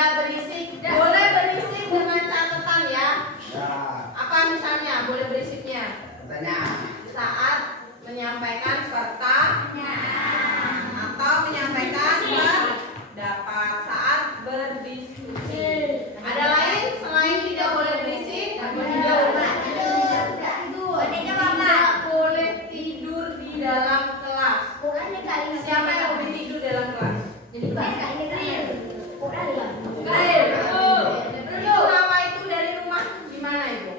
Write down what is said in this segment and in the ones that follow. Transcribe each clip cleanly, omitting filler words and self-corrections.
Tidak berisik. Boleh berisik dengan catatan ya. Apa misalnya boleh berisiknya? Saat menyampaikan pertanyaan atau menyampaikan pendapat saat berdiskusi. Ada lain selain tidak boleh berisik? Tidak boleh tidur di dalam kelas. Siapa yang boleh tidur dalam kelas? Tawa itu dari rumah gimana itu?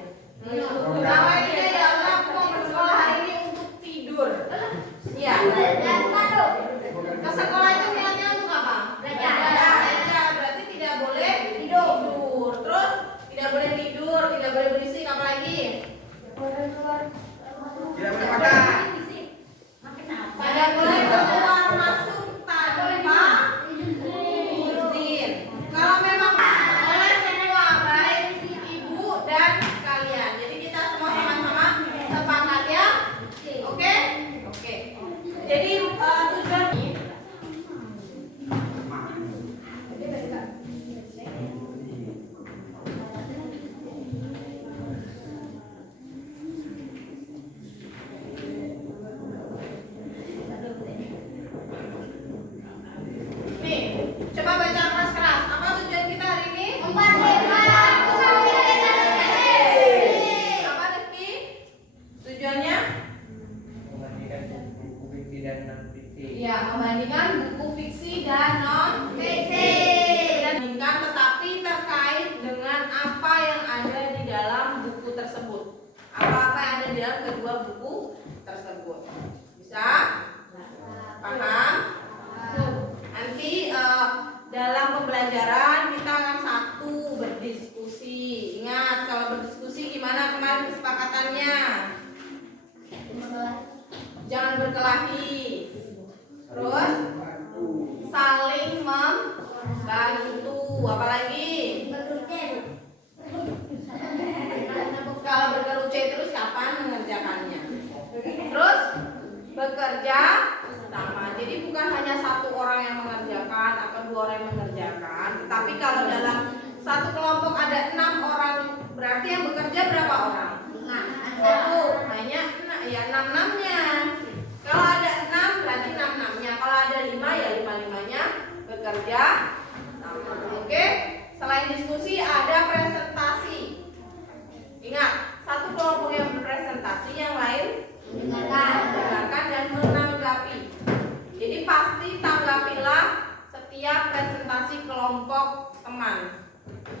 Tawa itu dari Allah mau bersekolah hari ini untuk tidur. Iya. Ke sekolah itu niatnya untuk apa? Belajar. Berarti tidak boleh tidur. Terus tidak boleh tidur, tidak boleh berisik, apa lagi? Tidak boleh keluar masuk tanpa izin. Kalau memang oleh semua baik ibu dan kalian. Jadi kita semua sama-sama sepakat ya. Oke? Oke. Jadi tujuan nih, coba baca keras-keras. Apa tujuan kita hari ini? Apa Rifki? Tujuannya? Iya, membandingkan buku fiksi dan non fiksi. Bandingkan tetapi terkait dengan apa yang ada di dalam buku tersebut. Apa-apa yang ada di dalam kedua buku tersebut. Bisa? Paham? Nanti dalam pembelajaran kita akan satu berdiskusi. Ingat kalau berdiskusi gimana kemarin kesepakatannya? Jangan berkelahi. Terus saling membantu. Apalagi kalau bergeruce terus kapan mengerjakannya? Terus bekerja sama. Jadi bukan hanya satu orang yang mengerjakan atau dua orang yang mengerjakan, tapi kalau dalam satu kelompok ada 6 orang, berarti yang bekerja berapa orang? 1. Hanya ya 6-6-nya. Kalau ada 6 berarti 6-6-nya. Kalau ada 5 ya 5-5-nya bekerja sama. Oke? Selain diskusi ada presentasi. Ingat, satu kelompok yang berpresentasi, yang lain mendengarkan dan menanggapi. Jadi pasti tanggapilah setiap presentasi kelompok teman.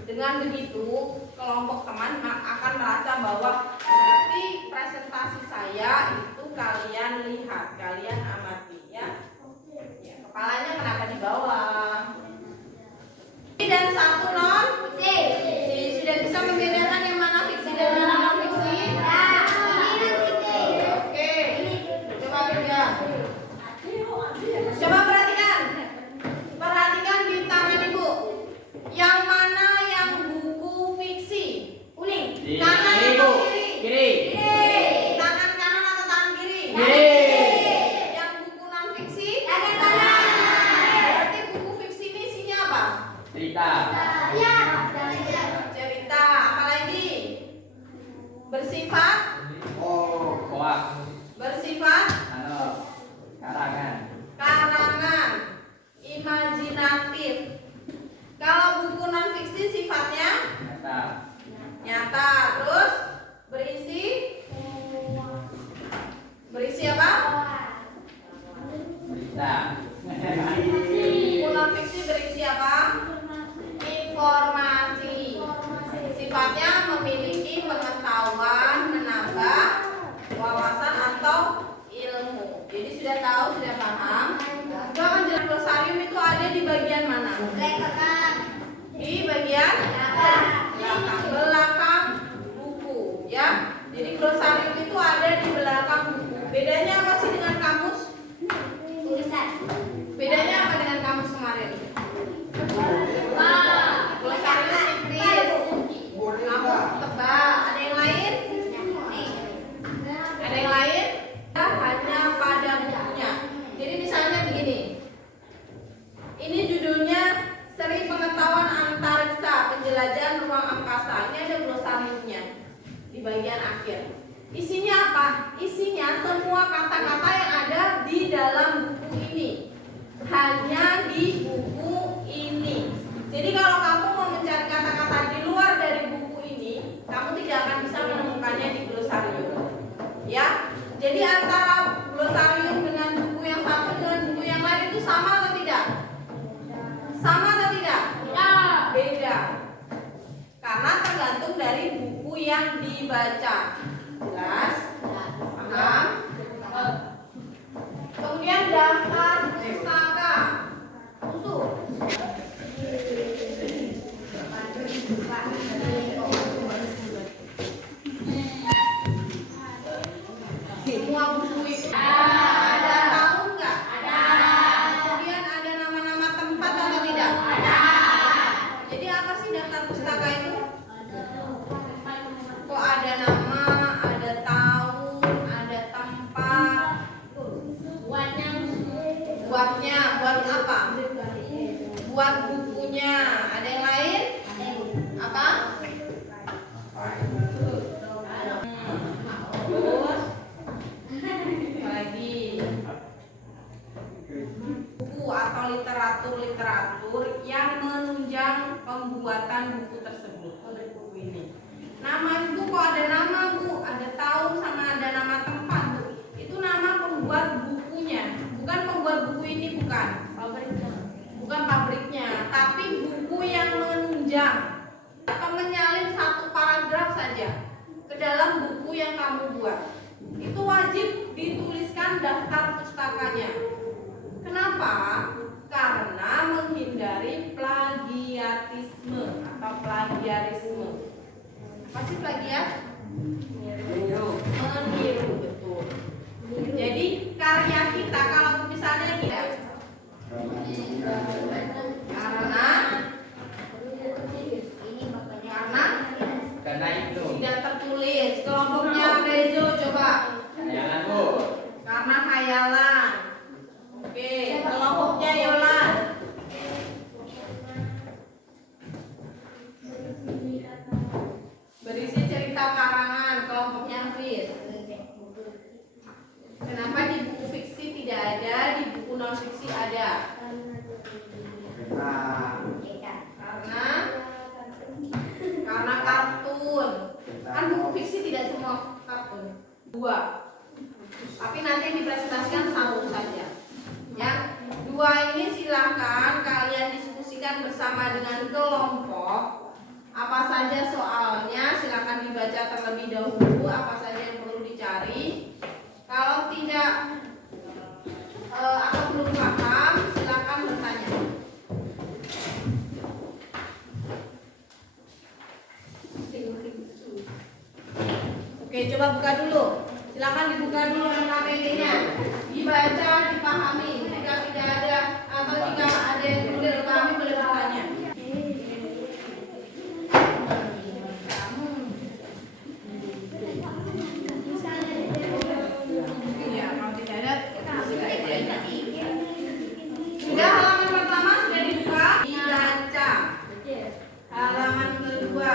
Dengan begitu, kelompok teman akan merasa bahwa berarti presentasi saya itu kalian lihat, kalian amati ya. Kepalanya kenapa di bawah? Dan satu non fiksi. Sudah bisa membedakan yang mana fiksi dan mana non fiksi? Oke, coba kerja. Coba perhatikan di tangan ibu. Yang mana yang buku fiksi? Kuning. Kanan atau kiri? Tangan kanan atau tangan kiri? Yang buku non fiksi? Tangan kanan. Berarti buku fiksi ini isinya apa? Cerita. Cerita. Apa lagi? Bersifat? Bersifat? Karangan. Imajinatif. Kalau buku non fiksi sifatnya nyata. Terus berisi apa? Buku non fiksi berisi apa? Informasi. Sifatnya memiliki pengetahuan, menambah wawasan atau ilmu. Jadi sudah tahu, sudah paham. Juga penjelasan glosarium itu ada di bagian mana? Di bagian belakang buku ya. Jadi glosarium itu ada di belakang buku. Bedanya apa sih dengan kamus? Bedanya apa dengan kamus kemarin? Glosarium tipis. di bagian akhir. Isinya apa? Isinya semua kata-kata yang ada di dalam buku ini. Hanya di buku ini. Jadi kalau kamu mau mencari kata-kata di luar dari buku ini, kamu tidak akan bisa menemukannya di glosarium. Ya. Jadi antara glosarium dengan buku yang satu dengan buku yang lain itu sama atau tidak? Sama atau tidak? Ya. Beda. Karena tergantung dari buku yang dibaca. Jelas? Paham? Kemudian daftar pustaka. Usul. Semua buku itu ada tahu nggak? Ada. Kemudian ada nama-nama tempat atau tidak? Ada. Jadi apa sih daftar pustaka itu? Kok ada nama, ada tahun, ada tempat. Buatnya, buat apa? Buat bukunya. Ada yang lain? Apa? Terus lagi buku atau literatur yang menunjang pembuatan buku tersebut. Buku ini. Nama itu kok ada nama Bu, ada tahun sama ada nama tempat Bu. Itu nama pembuat bukunya, bukan pembuat buku ini, bukan pabriknya, tapi buku yang menunjang atau menyalin satu paragraf saja ke dalam buku yang kamu buat. Itu wajib dituliskan daftar pustakanya. Kenapa? Karena menghindari plagiatisme atau plagiarisme. Apa sih plagiat? Meniru, betul. Jadi karya kita kalau misalnya tidak karena itu tidak tertulis. Kelompoknya Rezo coba. Khayalan Bu. Karena khayalan. Oke, kelompoknya Yolan. Berisi cerita karangan, kelompoknya Fris. Kenapa di buku fiksi tidak ada, di buku non fiksi ada? Karena kartun. Kan buku fiksi tidak semua kartun. 2. Tapi nanti yang dipresentasikan 1 saja. Ya, 2 ini silakan kalian diskusikan bersama dengan kelompok. Apa saja soalnya silakan dibaca terlebih dahulu. Apa saja yang perlu dicari. Kalau tidak atau belum paham, silakan bertanya. Oke, coba buka dulu. Silakan dibuka dulu KPD-nya. Dibaca, dipahami. Jika tidak ada atau jika ada yang perlu dipahami boleh bertanya. Sudah halaman pertama sudah dibuka, dibaca. Halaman kedua.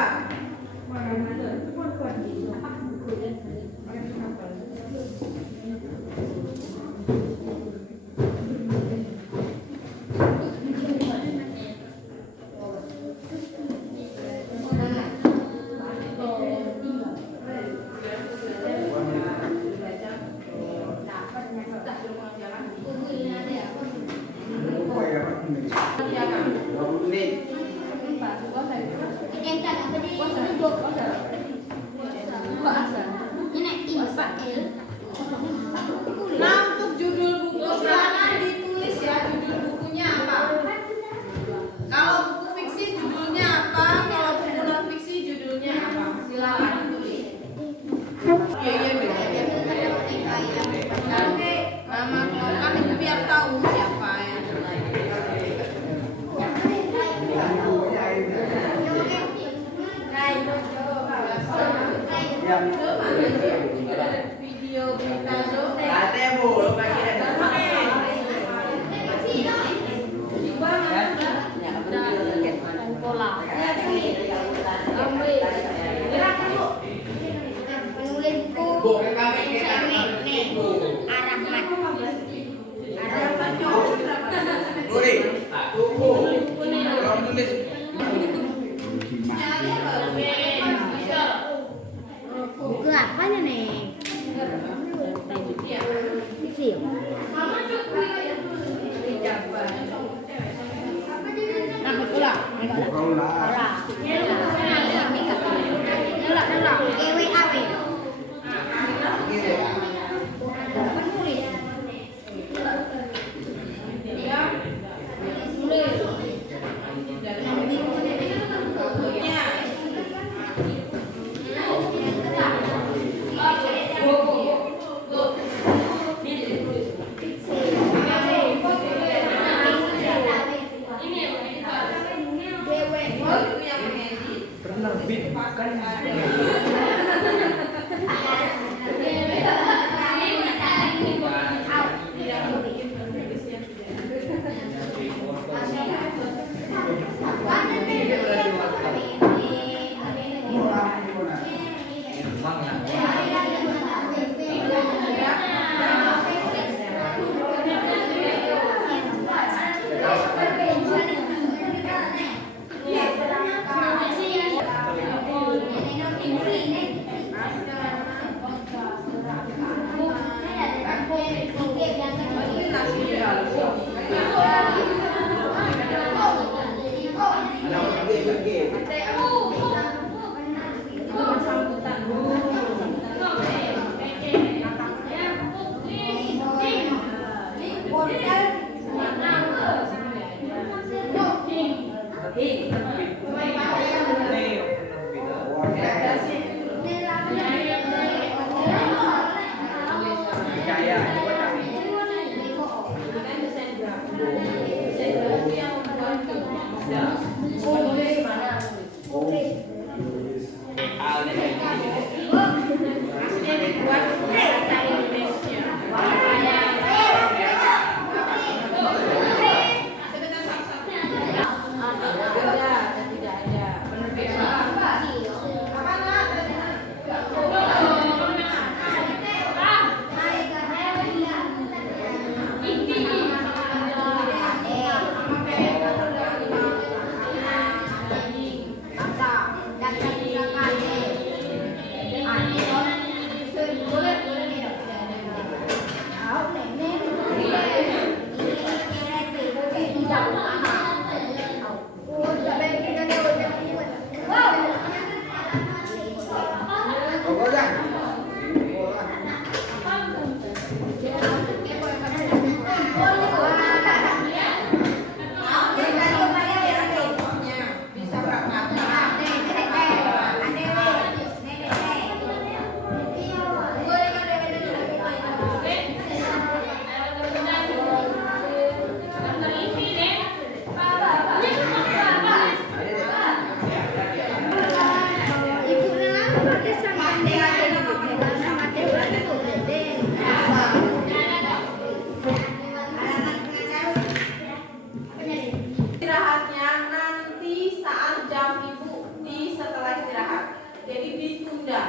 Istirahatnya nanti saat jam ibu di setelah istirahat, jadi ditunda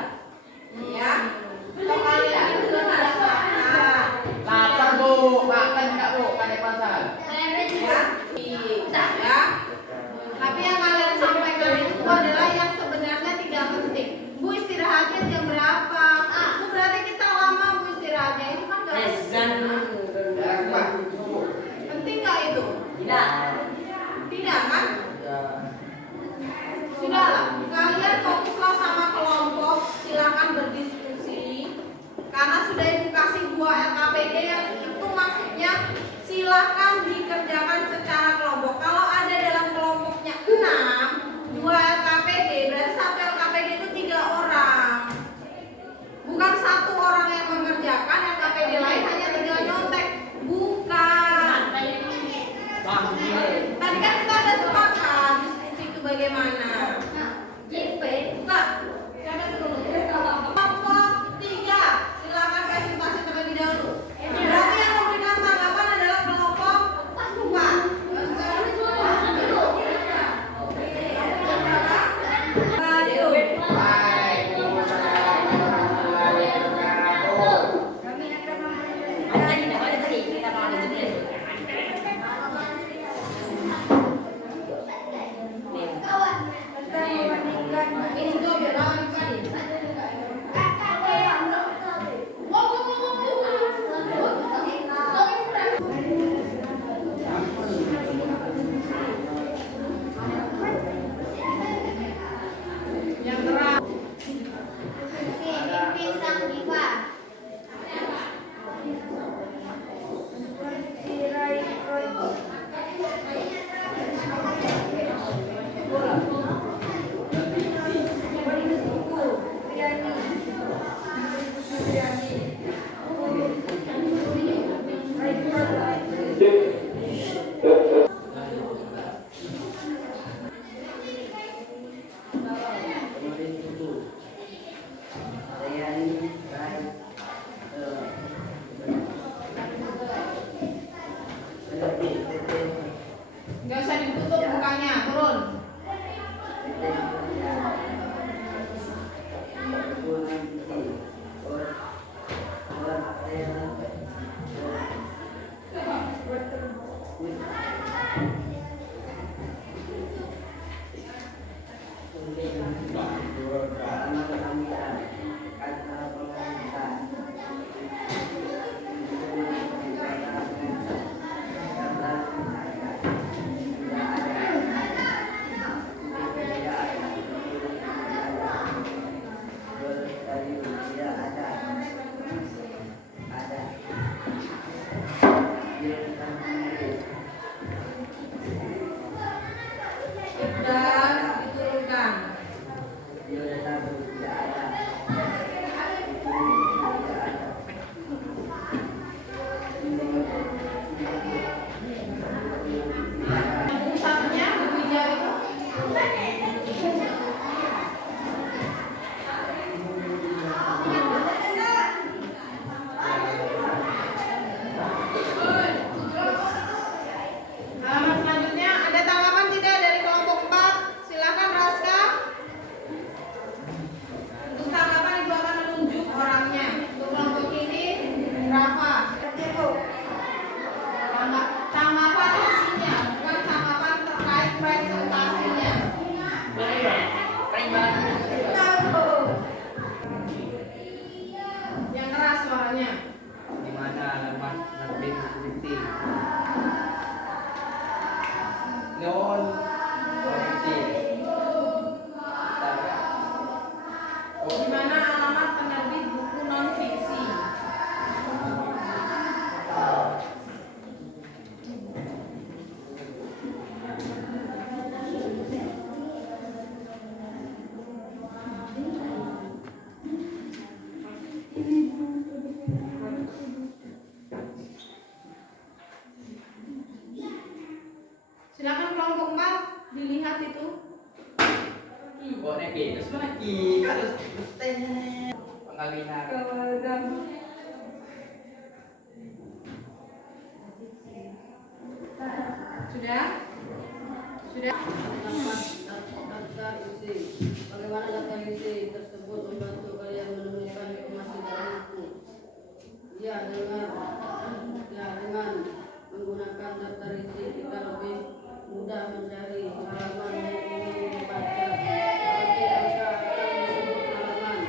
ya. Kalau kalian itu tidak makan, Lapar bu, makan nggak bu? Pada pasar. ya. Tapi yang kalian sampaikan itu adalah yang sebenarnya tidak penting. Bu istirahatnya jam berapa? Bu berarti kita lama bu istirahatnya, itu kan nggak penting nggak itu? Tidak kan? Sudahlah, kalian fokuslah sama kelompok, silakan berdiskusi. Karena sudah ibu kasih 2 LKPD yang itu maksudnya silakan dikerjakan secara kelompok. Kalau ada dalam kelompoknya 6, 2 LKPD berarti 1 LKPD itu 3 orang. Bukan 1 orang yang mengerjakan, LKPD lain hanya tinggal nyontek. Bukan. Tadi kan kita ada sepakat diskusi itu bagaimana. Buka. Kelompok 3, silakan presentasi terlebih dahulu. Berarti yang memberikan tanggapan adalah kelompok 4. Nggak usah ditutup mukanya, turun. Dan diturunkan. Satunya buku hijau itu. Halaman selanjutnya ada tanggapan tidak dari kelompok 4? Silakan Raska. Untuk tanggapan ibu akan menunjuk orangnya. Untuk kelompok ini Rafa. Tanggapan isinya, bukan tanggapan terkait presentasinya. Yang keras suaranya. Di mana alamat Nabi Siti? Non Siti. Di mana alamat penerbit buku non fiksi? Silakan kelompok 4 dilihat itu. Kok neki? Terus mana ki? Harus pengalihan. Sudah? Sudah? Daftar isi. Bagaimana daftar isi tersebut membantu kalian menemukan informasi dalam buku? Ya dengan menggunakan daftar isi kita lebih mudah mencari halaman yang ingin dibaca. Seperti angka akan disebut halaman.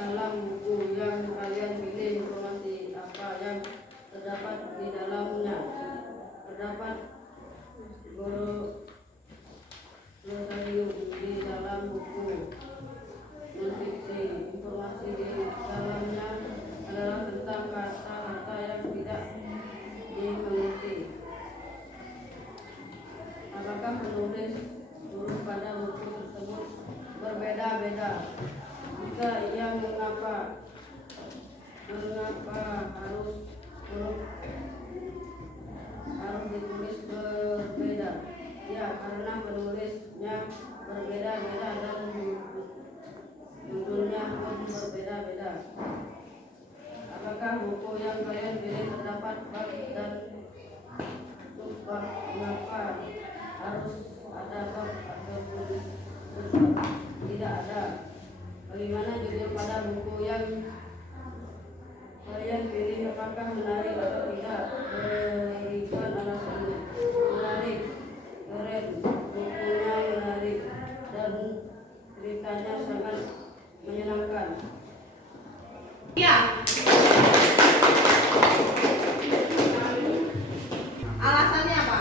Dalam buku yang kalian pilih informasi apa yang terdapat di dalamnya. Terdapat glosarium di dalam buku non-fiksi. Informasi di dalamnya adalah tentang kata-kata yang tidak dimengerti. Apakah penulis huruf pada buku tersebut berbeda-beda? Jika iya, mengapa harus ditulis berbeda? Ya, karena penulisnya berbeda-beda dan judulnya pun berbeda-beda. Apakah buku yang kalian pilih terdapat bab dan subbab? Mengapa harus ada bab ataupun subbab? Tidak ada. Bagaimana judul pada buku yang kalian pilih? Apakah menarik atau tidak? Berikan alasannya. Menarik, keren, bukunya menarik, dan ceritanya sangat menyenangkan. Iya. Alasannya apa?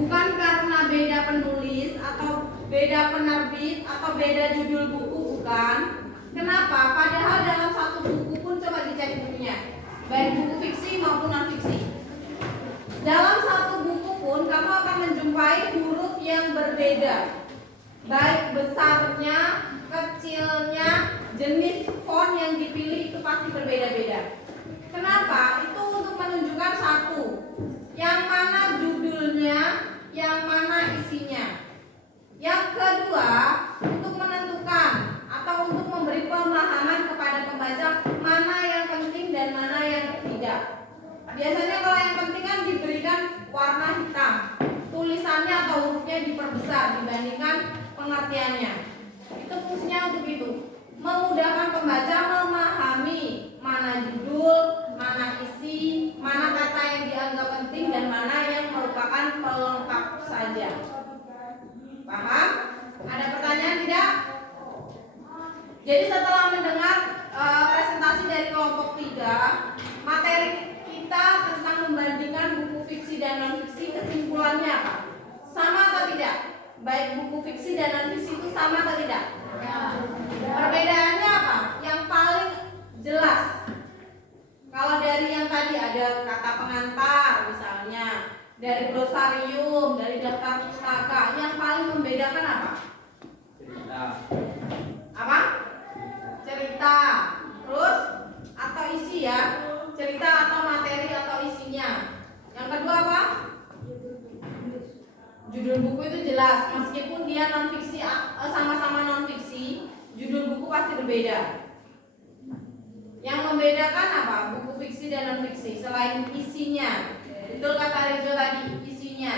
Bukan karena beda penulis atau beda penerbit atau beda judul buku, bukan. Kenapa? Padahal dalam satu buku pun coba dicek bukunya, baik buku fiksi maupun non fiksi. Dalam satu buku pun kamu akan menjumpai huruf yang berbeda, baik besarnya, kecilnya, jenis font yang dipilih itu pasti berbeda-beda. Kenapa? Biasanya kalau yang penting kan diberikan warna hitam. Tulisannya atau hurufnya diperbesar dibandingkan pengertiannya. Itu fungsinya untuk itu. Memudahkan pembaca memahami mana judul, mana isi, mana kata yang dianggap penting dan mana yang merupakan pelengkap saja. Paham? Ada pertanyaan tidak? Jadi setelah mendengar presentasi dari kelompok 3, materi kita tentang membandingkan buku fiksi dan non-fiksi, kesimpulannya apa? Sama atau tidak? Baik buku fiksi dan non-fiksi itu sama atau tidak? Perbedaannya apa? Yang paling jelas. Kalau dari yang tadi ada kata pengantar misalnya, dari glosarium, dari daftar pustaka, yang paling membedakan apa? Apa? Cerita. Terus atau isi ya? Cerita atau materi atau isinya. Yang kedua apa? Judul buku itu jelas, meskipun dia non fiksi, sama-sama non fiksi, judul buku pasti berbeda. Yang membedakan apa? Buku fiksi dan non fiksi selain isinya. Betul kata Rejo tadi, isinya.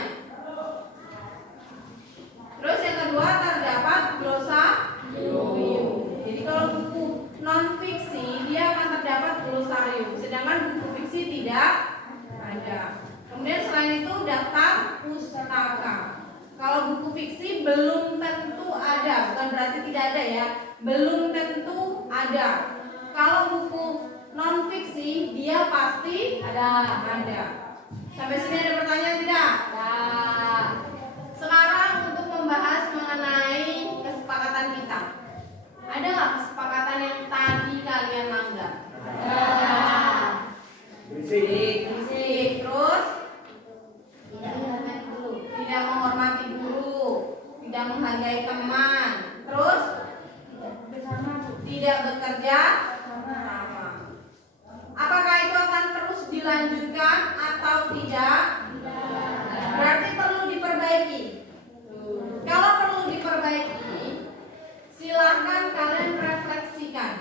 Terus yang kedua terdapat glosarium. Jadi kalau buku non fiksi dia akan terdapat glosarium, sedangkan buku fiksi tidak ada. Kemudian selain itu daftar pustaka. Kalau buku fiksi belum tentu ada, bukan berarti tidak ada ya, belum tentu ada. Kalau buku non fiksi dia pasti ada. Sampai sini ada pertanyaan tidak? Sekarang untuk membahas mengenai kesepakatan kita. Ada nggak kesepakatan yang tadi kalian langgar? Berisik. Terus tidak menghormati guru, tidak menghargai teman, terus tidak bekerja sama. Apakah itu akan terus dilanjutkan atau tidak? Berarti perlu diperbaiki. Kalau perlu diperbaiki, silahkan kalian refleksikan.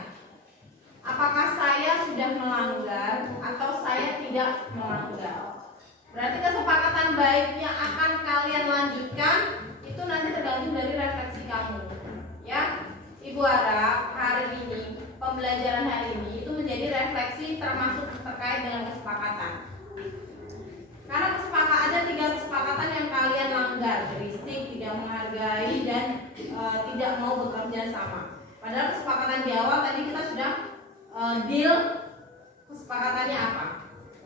Apakah saya sudah melanggar atau saya tidak melanggar? Berarti kesepakatan baik yang akan kalian lanjutkan itu nanti tergantung dari refleksi kamu. Ya, Ibu harap hari ini, pembelajaran hari ini itu menjadi refleksi termasuk terkait dengan kesepakatan. Karena ada 3 kesepakatan yang kalian langgar, berisik, tidak menghargai, dan tidak mau bekerja sama. Padahal kesepakatan di awal tadi kita sudah deal kesepakatannya apa,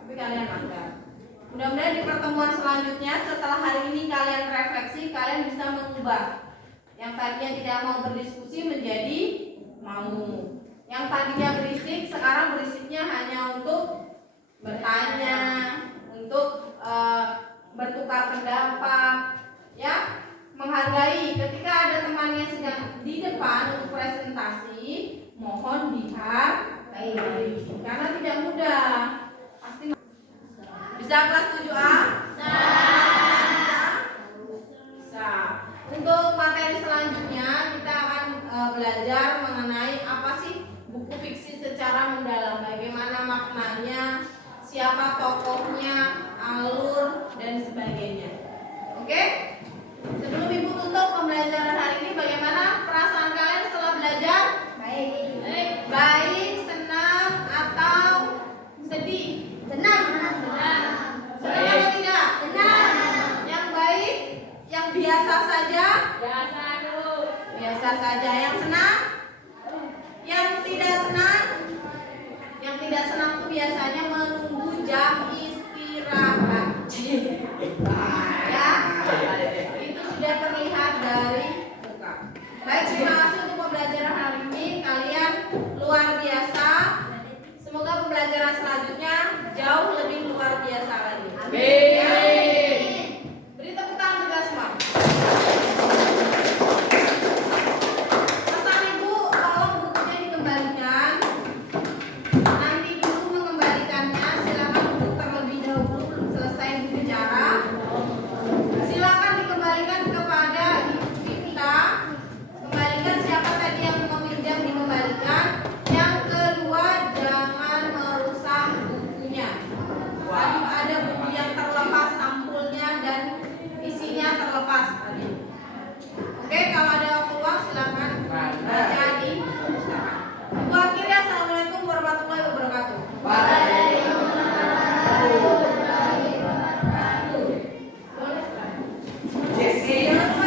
tapi kalian langgar. Mudah-mudahan di pertemuan selanjutnya setelah hari ini kalian refleksi, kalian bisa mengubah yang tadinya tidak mau berdiskusi menjadi mau. Yang tadinya berisik sekarang berisiknya hanya untuk bertanya, untuk bertukar pendapat, ya, menghargai. Ketika ada teman yang sedang di depan untuk presentasi, mohon dihargai karena tidak mudah. Pasti bisa kelas 7A? Bisa. Untuk materi selanjutnya kita akan belajar mengenai apa sih buku fiksi secara mendalam, bagaimana maknanya, siapa tokohnya, alur dan sebagainya. Oke? Sebelum Ibu tutup pembelajaran hari ini, bagaimana perasaan kalian setelah belajar? Baik, senang atau sedih? Senang atau tidak? Senang. Yang baik, yang biasa saja? Biasa saja. Yang senang? Yang tidak senang? Yang tidak senang itu biasanya menunggu jam istirahat. Ya, itu sudah terlihat dari muka. Baik, terima kasih untuk pembelajaran hari ini. Kalian luar biasa. Semoga pembelajaran selanjutnya jauh lebih luar biasa lagi. Amin.